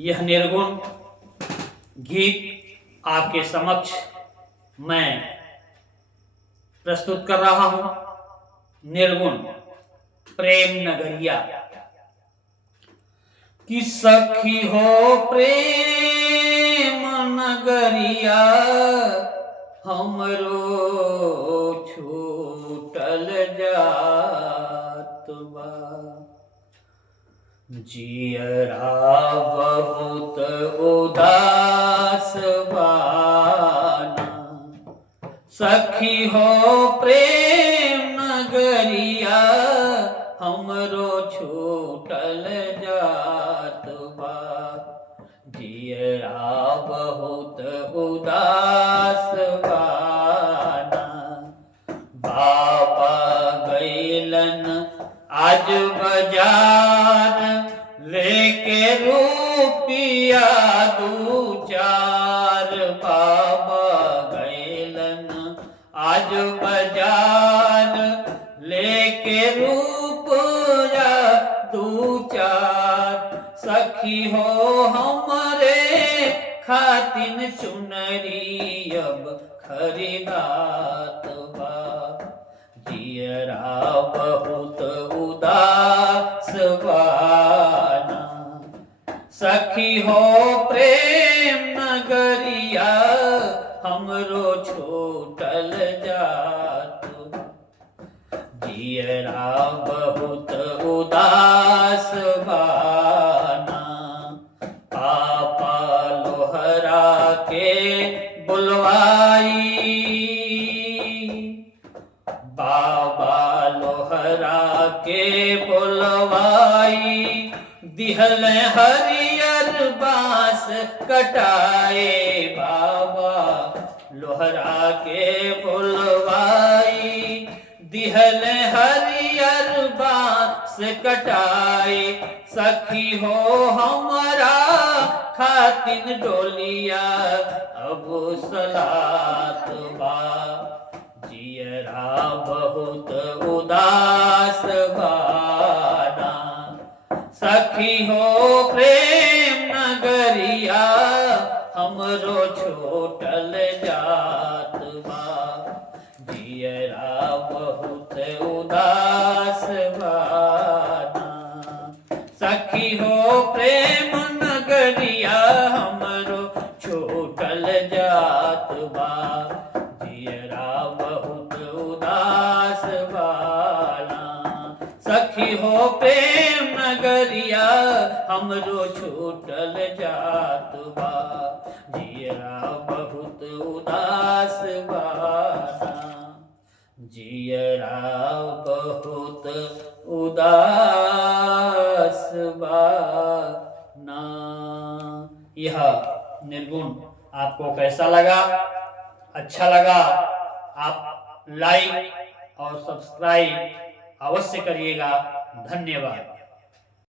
यह निर्गुण गीत आपके समक्ष मैं प्रस्तुत कर रहा हूं। निर्गुण प्रेम नगरिया। कि सखी हो प्रेम नगरिया, हमरो छूटल जात बा। जियरा बहुत उदास बाना, सखी हो प्रेम नगरिया, हमरो छूटल जात बा। जियरा बहुत उदास बाना, बाबा गैलन आज बाजार, लेके रुपिया दू चार। बाबा गैलन आज बाजार, लेके रुपया दू चार। सखी हो हमरे खातिन चुनरी अब खरीदात बा। जियरा बहुत उदास बाना, सखी हो प्रेम नगरिया, हमरो छूटल जात बा। जियरा बहुत उदास बाना, पापा लोहरा के बुलवाई। बाबा लोहरा के बुलवाई, दिहल हरियर बांस कटाए। बाबा लोहरा के बुलवाई, दिहल हरियर बांस कटाए। सखी हो हमारा खातिन डोलिया अब सलात बा। जियरा बहुत उदास बाना, सखी हो प्रेम नगरिया, हमरो छूटल जात बा। जियरा बहुत उदास बाना, सखी हो प्रेम नगरिया, हमरो छूटल जात बा। जियरा बहुत उदास बाना, सखी हो प्रेम नगरिया, हमरो छूटल जात बा। जियरा बहुत उदास बाना, जियरा बहुत उदास बाना। यह निर्गुण आपको कैसा लगा? अच्छा लगा आप लाइक और सब्सक्राइब अवश्य करिएगा। धन्यवाद।